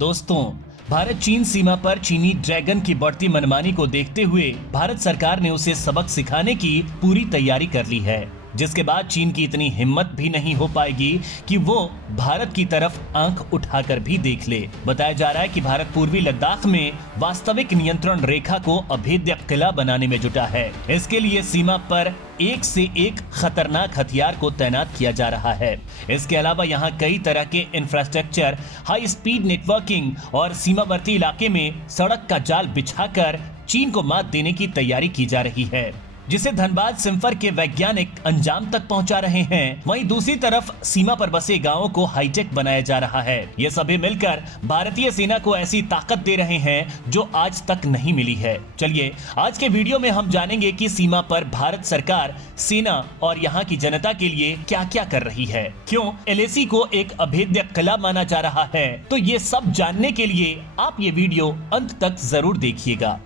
दोस्तों, भारत चीन सीमा पर चीनी ड्रैगन की बढ़ती मनमानी को देखते हुए भारत सरकार ने उसे सबक सिखाने की पूरी तैयारी कर ली है, जिसके बाद चीन की इतनी हिम्मत भी नहीं हो पाएगी कि वो भारत की तरफ आंख उठाकर भी देख ले। बताया जा रहा है कि भारत पूर्वी लद्दाख में वास्तविक नियंत्रण रेखा को अभेद्य किला बनाने में जुटा है। इसके लिए सीमा पर एक से एक खतरनाक हथियार को तैनात किया जा रहा है। इसके अलावा यहाँ कई तरह के इंफ्रास्ट्रक्चर, हाई स्पीड नेटवर्किंग और सीमावर्ती इलाके में सड़क का जाल बिछाकर चीन को मात देने की तैयारी की जा रही है, जिसे धनबाद सिम्फर के वैज्ञानिक अंजाम तक पहुंचा रहे हैं। वहीं दूसरी तरफ सीमा पर बसे गांवों को हाईटेक बनाया जा रहा है। ये सभी मिलकर भारतीय सेना को ऐसी ताकत दे रहे हैं जो आज तक नहीं मिली है। चलिए आज के वीडियो में हम जानेंगे कि सीमा पर भारत सरकार, सेना और यहाँ की जनता के लिए क्या क्या कर रही है, क्यों एलएसी को एक अभेद्य किला माना जा रहा है। तो ये सब जानने के लिए आप ये वीडियो अंत तक जरूर देखिएगा।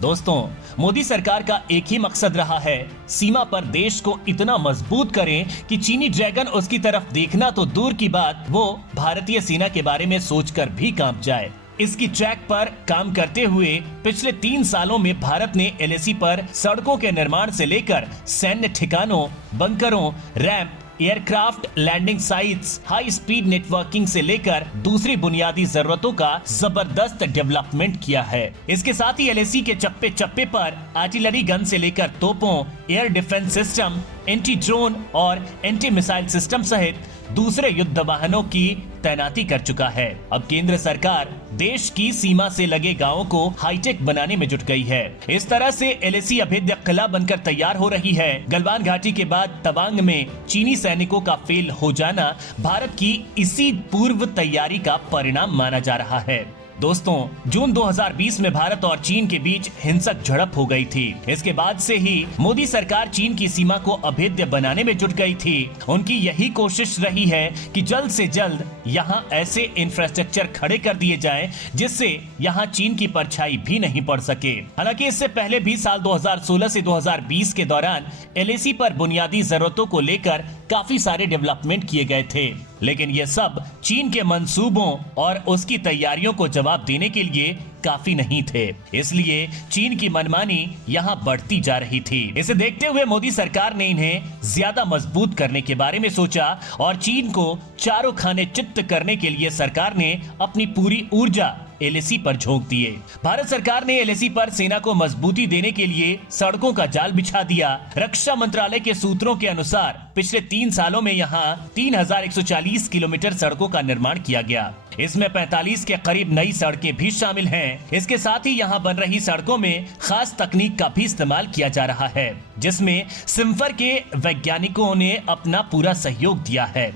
दोस्तों, मोदी सरकार का एक ही मकसद रहा है, सीमा पर देश को इतना मजबूत करें कि चीनी ड्रैगन उसकी तरफ देखना तो दूर की बात, वो भारतीय सेना के बारे में सोचकर भी कांप जाए। इसकी ट्रैक पर काम करते हुए पिछले 3 सालों में भारत ने एलएसी पर सड़कों के निर्माण से लेकर सैन्य ठिकानों, बंकरों, ramp, aircraft landing sites, high speed networking से लेकर दूसरी बुनियादी जरूरतों का जबरदस्त डेवलपमेंट किया है। इसके साथ ही एलएसी के चप्पे चप्पे पर आर्टिलरी गन से लेकर तोपों, air defence system, anti drone और एंटी मिसाइल सिस्टम सहित दूसरे युद्ध वाहनों की तैनाती कर चुका है। अब केंद्र सरकार देश की सीमा से लगे गांवों को हाईटेक बनाने में जुट गई है। इस तरह से एलएसी अभेद्य किला बनकर तैयार हो रही है। गलवान घाटी के बाद तवांग में चीनी सैनिकों का फेल हो जाना भारत की इसी पूर्व तैयारी का परिणाम माना जा रहा है। दोस्तों, जून 2020 में भारत और चीन के बीच हिंसक झड़प हो गई थी। इसके बाद से ही मोदी सरकार चीन की सीमा को अभेद्य बनाने में जुट गई थी। उनकी यही कोशिश रही है कि जल्द से जल्द यहां ऐसे इंफ्रास्ट्रक्चर खड़े कर दिए जाएं जिससे यहां चीन की परछाई भी नहीं पड़ सके। हालांकि इससे पहले भी साल 2016 से 2020 के दौरान एलएसी पर बुनियादी जरूरतों को लेकर काफी सारे डेवलपमेंट किए गए थे, लेकिन ये सब चीन के मंसूबों और उसकी तैयारियों को जवाब देने के लिए काफी नहीं थे। इसलिए चीन की मनमानी यहाँ बढ़ती जा रही थी। इसे देखते हुए मोदी सरकार ने इन्हें ज्यादा मजबूत करने के बारे में सोचा और चीन को चारों खाने चित्त करने के लिए सरकार ने अपनी पूरी ऊर्जा एलएसी पर झोंक दिए। भारत सरकार ने एलएसी पर सेना को मजबूती देने के लिए सड़कों का जाल बिछा दिया। रक्षा मंत्रालय के सूत्रों के अनुसार पिछले 3 सालों में यहाँ 3140 किलोमीटर सड़कों का निर्माण किया गया। इसमें 45 के करीब नई सड़कें भी शामिल हैं। इसके साथ ही यहाँ बन रही सड़कों में खास तकनीक का भी इस्तेमाल किया जा रहा है, जिसमें सिम्फर के वैज्ञानिकों ने अपना पूरा सहयोग दिया है।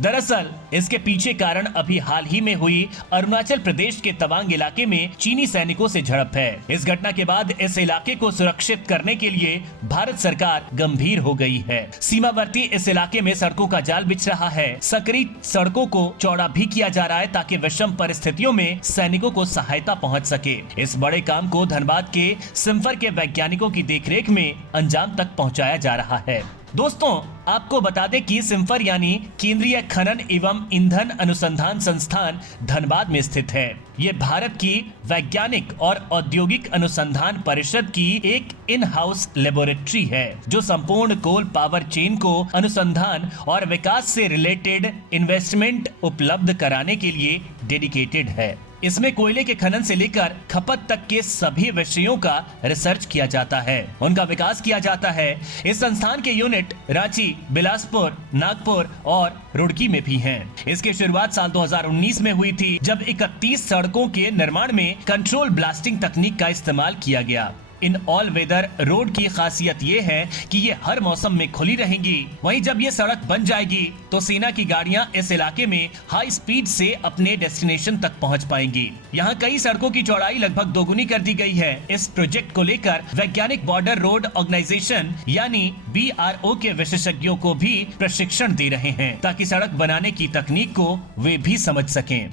दरअसल इसके पीछे कारण अभी हाल ही में हुई अरुणाचल प्रदेश के तवांग इलाके में चीनी सैनिकों से झड़प है। इस घटना के बाद इस इलाके को सुरक्षित करने के लिए भारत सरकार गंभीर हो गई है। सीमावर्ती इस इलाके में सड़कों का जाल बिछ रहा है। सकरी सड़कों को चौड़ा भी किया जा रहा है ताकि विषम परिस्थितियों में सैनिकों को सहायता पहुंच सके। इस बड़े काम को धनबाद के सिम्फर के वैज्ञानिकों की देखरेख में अंजाम तक पहुँचाया जा रहा है। दोस्तों, आपको बता दें कि सिम्फर यानी केंद्रीय खनन एवं ईंधन अनुसंधान संस्थान धनबाद में स्थित है। ये भारत की वैज्ञानिक और औद्योगिक अनुसंधान परिषद की एक इन हाउस लेबोरेटरी है, जो संपूर्ण कोल पावर चेन को अनुसंधान और विकास से रिलेटेड इन्वेस्टमेंट उपलब्ध कराने के लिए डेडिकेटेड है। इसमें कोयले के खनन से लेकर खपत तक के सभी विषयों का रिसर्च किया जाता है, उनका विकास किया जाता है। इस संस्थान के यूनिट रांची, बिलासपुर, नागपुर और रुड़की में भी हैं। इसकी शुरुआत साल 2019 में हुई थी, जब 31 सड़कों के निर्माण में कंट्रोल ब्लास्टिंग तकनीक का इस्तेमाल किया गया। इन ऑल वेदर रोड की खासियत ये है कि ये हर मौसम में खुली रहेंगी। वहीं जब ये सड़क बन जाएगी तो सेना की गाड़ियां इस इलाके में हाई स्पीड से अपने डेस्टिनेशन तक पहुंच पाएंगी। यहाँ कई सड़कों की चौड़ाई लगभग दोगुनी कर दी गई है। इस प्रोजेक्ट को लेकर वैज्ञानिक बॉर्डर रोड ऑर्गेनाइजेशन यानी BRO के विशेषज्ञों को भी प्रशिक्षण दे रहे हैं, ताकि सड़क बनाने की तकनीक को वे भी समझ सकें।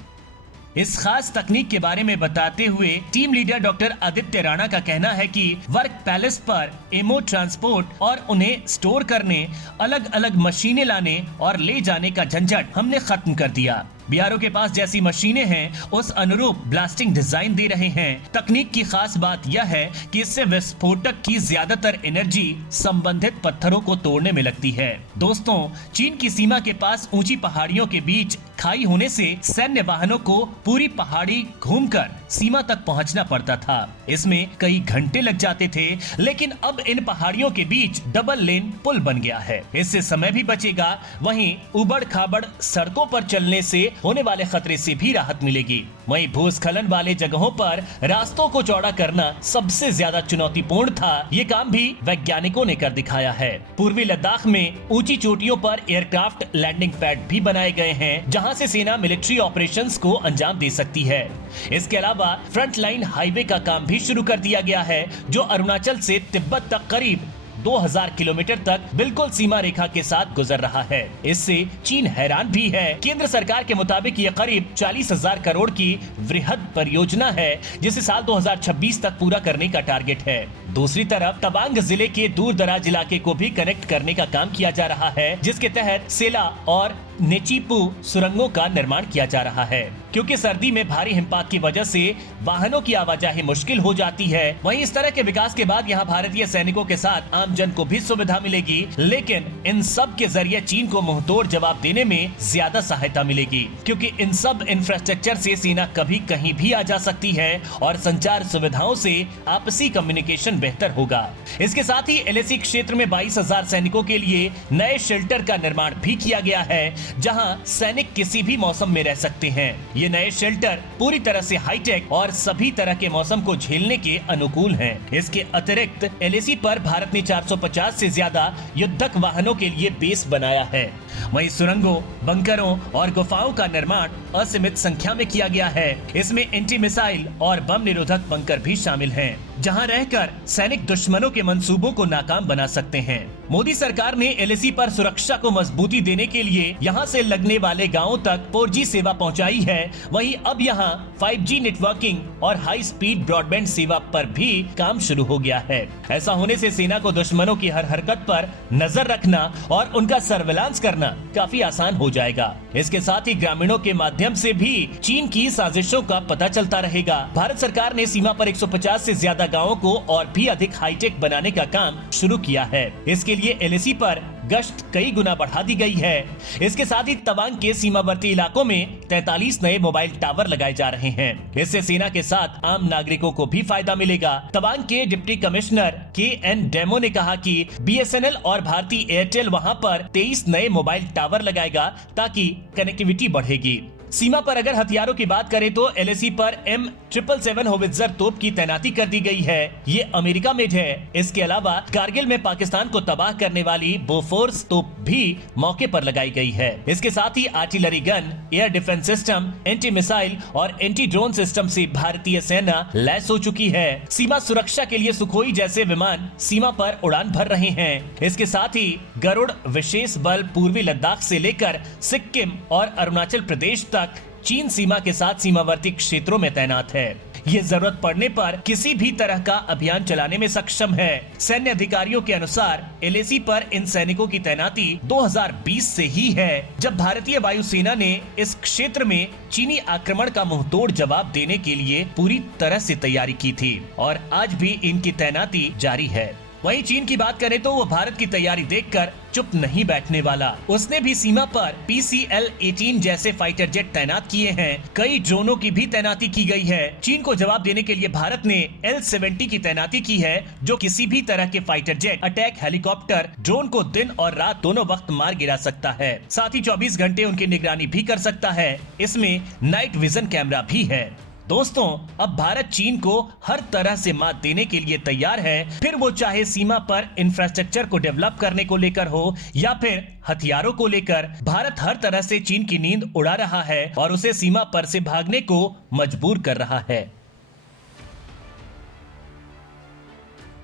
इस खास तकनीक के बारे में बताते हुए team leader doctor Aditya Rana का कहना है कि वर्क पैलेस पर एमओ ट्रांसपोर्ट और उन्हें स्टोर करने, अलग अलग मशीनें लाने और ले जाने का झंझट हमने खत्म कर दिया। BRO के पास जैसी मशीनें हैं उस अनुरूप ब्लास्टिंग डिजाइन दे रहे हैं। तकनीक की खास बात यह है कि इससे विस्फोटक की ज्यादातर एनर्जी संबंधित पत्थरों को तोड़ने में लगती है। दोस्तों, चीन की सीमा के पास ऊंची पहाड़ियों के बीच खाई होने से सैन्य वाहनों को पूरी पहाड़ी घूमकर सीमा तक पहुंचना पड़ता था। इसमें कई घंटे लग जाते थे, लेकिन अब इन पहाड़ियों के बीच डबल लेन पुल बन गया है। इससे समय भी बचेगा, वहीं उबड़ खाबड़ सड़कों पर चलने से होने वाले खतरे से भी राहत मिलेगी। वहीं भूस्खलन वाले जगहों पर रास्तों को चौड़ा करना सबसे ज्यादा चुनौतीपूर्ण था। ये काम भी वैज्ञानिकों ने कर दिखाया है। पूर्वी लद्दाख में ऊंची चोटियों पर एयरक्राफ्ट लैंडिंग पैड भी बनाए गए हैं, जहां से सेना मिलिट्री ऑपरेशंस को अंजाम दे सकती है। इसके अलावा फ्रंट लाइन हाईवे का काम भी शुरू कर दिया गया है, जो अरुणाचल से तिब्बत तक करीब 2000 किलोमीटर तक बिल्कुल सीमा रेखा के साथ गुजर रहा है। इससे चीन हैरान भी है। केंद्र सरकार के मुताबिक ये करीब 40,000 करोड़ की वृहद परियोजना है, जिसे साल 2026 तक पूरा करने का टारगेट है। दूसरी तरफ तवांग जिले के दूर दराज इलाके को भी कनेक्ट करने का काम किया जा रहा है, जिसके तहत सेला और नेचीपू सुरंगों का निर्माण किया जा रहा है। क्योंकि सर्दी में भारी हिमपात की वजह से वाहनों की आवाजाही मुश्किल हो जाती है। वहीं इस तरह के विकास के बाद यहाँ भारतीय सैनिकों के साथ आम जन को भी सुविधा मिलेगी, लेकिन इन सब के जरिए चीन को मुंहतोड़ जवाब देने में ज्यादा सहायता मिलेगी, क्योंकि इन सब इंफ्रास्ट्रक्चर से सेना कभी कहीं भी आ जा सकती है और संचार सुविधाओं से आपसी कम्युनिकेशन बेहतर होगा। इसके साथ ही LAC क्षेत्र में 22,000 सैनिकों के लिए नए शेल्टर का निर्माण भी किया गया है, जहां सैनिक किसी भी मौसम में रह सकते हैं। ये नए शेल्टर पूरी तरह से हाईटेक और सभी तरह के मौसम को झेलने के अनुकूल हैं। इसके अतिरिक्त LAC पर भारत ने 450 से ज्यादा युद्धक वाहनों के लिए बेस बनाया है। वहीं सुरंगों, बंकरों और गुफाओं का निर्माण असीमित संख्या में किया गया है। इसमें एंटी मिसाइल और बम निरोधक बंकर भी शामिल हैं, जहां रहकर सैनिक दुश्मनों के मंसूबों को नाकाम बना सकते हैं। मोदी सरकार ने LAC पर सुरक्षा को मजबूती देने के लिए यहां से लगने वाले गांवों तक 4G सेवा पहुंचाई है। वहीं अब यहां 5G नेटवर्किंग और हाई स्पीड ब्रॉडबैंड सेवा पर भी काम शुरू हो गया है। ऐसा होने से सेना को दुश्मनों की हर हरकत पर नजर रखना और उनका सर्विलांस करना काफी आसान हो जाएगा। इसके साथ ही ग्रामीणों के माध्यम से भी चीन की साजिशों का पता चलता रहेगा। भारत सरकार ने सीमा पर 150 से ज्यादा गाँवों को और भी अधिक हाईटेक बनाने का काम शुरू किया है। इसके लिए LAC पर गश्त कई गुना बढ़ा दी गई है। इसके साथ ही तवांग के सीमावर्ती इलाकों में 43 नए मोबाइल टावर लगाए जा रहे हैं। इससे सेना के साथ आम नागरिकों को भी फायदा मिलेगा। तवांग के डिप्टी कमिश्नर KN डेमो ने कहा कि BSNL और भारती एयरटेल वहां पर 23 नए मोबाइल टावर लगाएगा, ताकि कनेक्टिविटी बढ़ेगी। सीमा पर अगर हथियारों की बात करें तो LAC पर M777 होवित्जर तोप की तैनाती कर दी गई है। ये अमेरिका मेड है। इसके अलावा कारगिल में पाकिस्तान को तबाह करने वाली बोफोर्स तोप भी मौके पर लगाई गई है। इसके साथ ही artillery gun, air defence system, anti missile और एंटी ड्रोन सिस्टम से भारतीय सेना लैस हो चुकी है। सीमा सुरक्षा के लिए सुखोई जैसे विमान सीमा पर उड़ान भर रहे हैं। इसके साथ ही गरुड़ विशेष बल पूर्वी लद्दाख से लेकर सिक्किम और अरुणाचल प्रदेश तक चीन सीमा के साथ सीमावर्ती क्षेत्रों में तैनात है। ये जरूरत पड़ने पर किसी भी तरह का अभियान चलाने में सक्षम है। सैन्य अधिकारियों के अनुसार LAC पर इन सैनिकों की तैनाती 2020 से ही है, जब भारतीय वायुसेना ने इस क्षेत्र में चीनी आक्रमण का मुंहतोड़ जवाब देने के लिए पूरी तरह से तैयारी की थी, और आज भी इनकी तैनाती जारी है। वहीं चीन की बात करें तो वो भारत की तैयारी देखकर चुप नहीं बैठने वाला। उसने भी सीमा पर PCL-18 जैसे फाइटर जेट तैनात किए हैं। कई ड्रोनों की भी तैनाती की गई है। चीन को जवाब देने के लिए भारत ने L-70 की तैनाती की है, जो किसी भी तरह के fighter jet, attack helicopter, drone को दिन और रात दोनों वक्त मार गिरा सकता है। साथ ही 24 घंटे उनकी निगरानी भी कर सकता है। इसमें नाइट विजन कैमरा भी है। दोस्तों, अब भारत चीन को हर तरह से मात देने के लिए तैयार है, फिर वो चाहे सीमा पर इंफ्रास्ट्रक्चर को डेवलप करने को लेकर हो या फिर हथियारों को लेकर। भारत हर तरह से चीन की नींद उड़ा रहा है और उसे सीमा पर से भागने को मजबूर कर रहा है।